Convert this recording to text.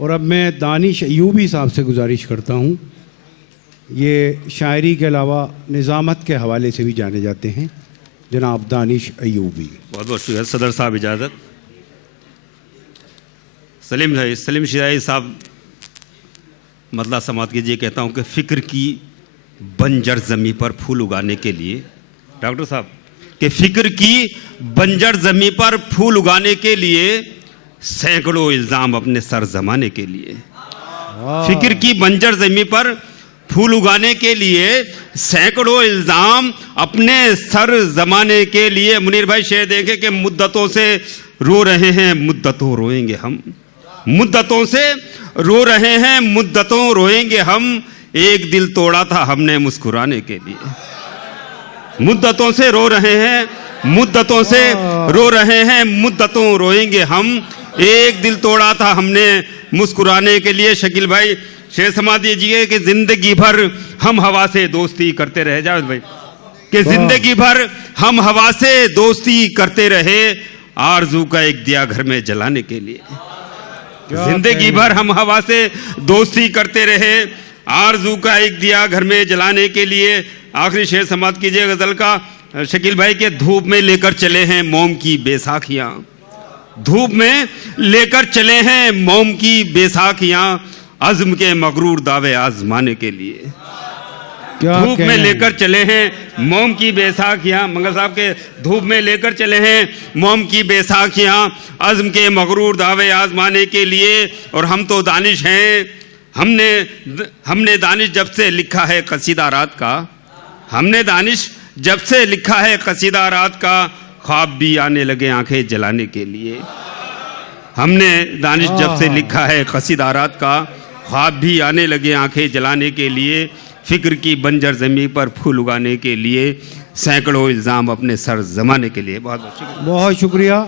और अब मैं दानिश अयूबी साहब से गुजारिश करता हूँ, ये शायरी के अलावा निज़ामत के हवाले से भी जाने जाते हैं, जनाब दानिश अयूबी। बहुत बहुत शुक्रिया सदर साहब, इजाज़त। सलीम शिराई साहब, मतलब समात कीजिए। कहता हूँ कि फ़िक्र की बंजर ज़मीं पर फूल उगाने के लिए, डॉक्टर साहब, कि फ़िक्र की बंजर ज़मीं पर फूल उगाने के लिए सैकड़ों इल्ज़ाम अपने सर जमाने के लिए। फ़िक्र की बंजर ज़मीं पर फूल उगाने के लिए सैकड़ों इल्ज़ाम अपने सर जमाने के लिए। मुनीर भाई शेर देखें कि मुद्दतों से रो रहे हैं, मुद्दतों रोएंगे हम। मुद्दतों से रो रहे हैं, मुद्दतों रोएंगे हम। एक दिल तोड़ा था हमने मुस्कुराने के लिए। मुद्दतों से रो रहे हैं, मुद्दतों से रो रहे हैं, मुद्दतों रोएंगे हम। एक दिल तोड़ा था हमने मुस्कुराने के लिए। शकील भाई शेर समा दीजिए कि जिंदगी भर हम हवा से दोस्ती करते रहे। जावेद भाई, कि जिंदगी भर हम हवा से दोस्ती करते रहे, आरज़ू का एक दिया घर में जलाने के लिए। जिंदगी भर हम हवा से दोस्ती करते रहे, आरज़ू का एक दिया घर में जलाने के लिए। आखिरी शेर समाप्त कीजिए गजल का शकील भाई के, धूप में लेकर चले हैं मोम की बेसाखियां। धूप में लेकर चले हैं मोम की बेसाखियां, अज़्म के मगरूर दावे आजमाने के लिए। धूप में लेकर चले हैं मोम की बेसाखियां, मंगल साहब के, धूप में लेकर चले हैं मोम की बेसाखियां, अज़्म के मगरूर दावे आजमाने के लिए। और हम तो दानिश हैं, हमने दानिश जब से लिखा है कसीदा रात का। हमने दानिश जब से लिखा है कसीदा रात का, ख्वाब भी आने लगे आंखें जलाने के लिए। हमने दानिश जब से लिखा है कसीदा रात का, ख्वाब भी आने लगे आंखें जलाने के लिए। फ़िक्र की बंजर ज़मीं पर फूल उगाने के लिए, सैकड़ों इल्ज़ाम अपने सर जमाने के लिए। बहुत बहुत शुक्रिया।